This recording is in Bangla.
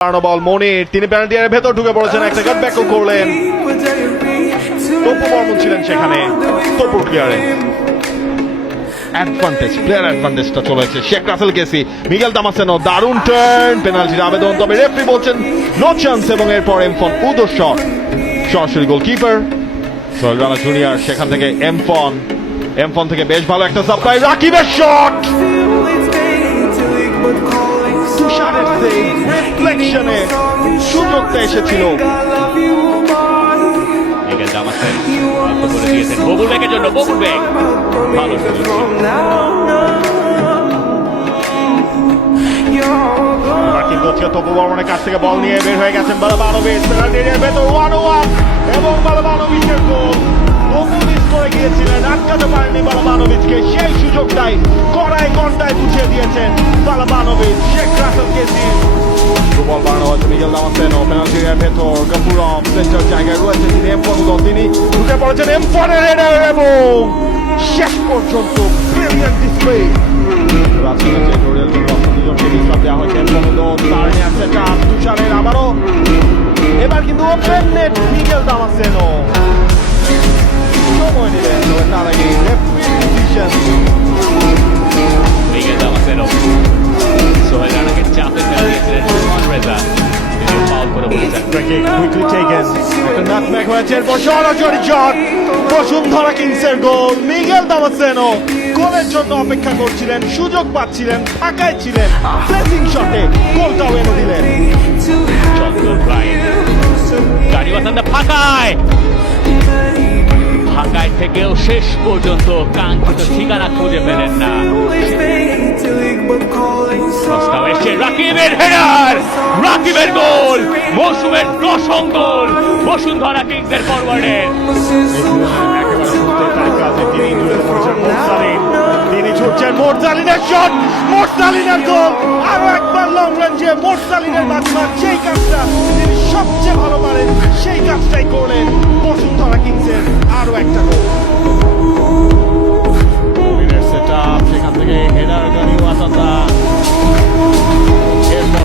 বল মনির তিনি পেনাল্টি এর ভেতর ঢুকে পড়েছেন, একটা কাট ব্যাক করলেন। তপু বর্মন ছিলেন সেখানে, তপুর ক্লিয়ারে অ্যাডভান্টেজ প্লেয়ার অ্যাডভান্টেজটা চলেছে। শেখ রাসেল কেসি মিগেল দামাসেনো দারুণ টার্ন পেনাল্টির আবেদন। তবে রেফারি বলছেন নো চান্স এবং এরপর এমফন উদর শট। সরাসরি গোলকিপার সোহেল জুনিয়র সেখান থেকে এমফন এমফন থেকে বেশ ভালো একটা সাপ্লাই রাকিবের শট সুযোগটা এসেছিল। করে দিয়েছেন। ববুল বেগের জন্য বেগ ভালো কাছ থেকে বল নিয়ে হয়ে এবং করে গিয়েছিলেন বুঝিয়ে দিয়েছেন শেখ রাসেল কেসি বল বাড়ানো হয়েছে মিগেল দামাসেনো পেনাল্টি এরিয়ার ভেতর গফুরম সেন্টার জায়গায় রয়েছে তিনি এম পদক তিনি ঢুকে পড়েছেন এম এবং শেষ পর্যন্ত ব্রিলিয়ান্ট ডিসপ্লে রাজশাহীর যে জোরেল দুজনকে আবারও এবার কিন্তু ওপেন নেট মিগেল দামাসেনো সময় নিলেন তার আগে ডিসিশন বলেছেন কুইকলি টেকেন একটা নাটম্যাগ হয়েছে এরপর সরাসরি শট বসুন্ধরা কিংসের গোল মিগেল দামাসেনো গোলের জন্য অপেক্ষা করছিলেন সুযোগ পাচ্ছিলেন ফাঁকায় ছিলেন প্লেসিং শটে গোলটাও এনে দিলেন। গাড়ি বাসান্দা ফাঁকায়। ফাঁকায় থেকেও শেষ পর্যন্ত কাঙ্ক্ষিত ঠিকানা খুঁজে পেলেন না। রাকিবের হেডার রাকিবের গোল মৌসুমের দশম গোল বসুন্ধরা কিংসের কাজে তিনি ছুটছেন মোরসালিনের শট মোরসালিনের গোল আরও একবার লং রেঞ্জে মোরসালিনের বাঁচবার সেই কাজটা তিনি সবচেয়ে ভালো পারেন, সেই কাজটাই করলেন বসুন্ধরা কিংসের আরও একটা গোল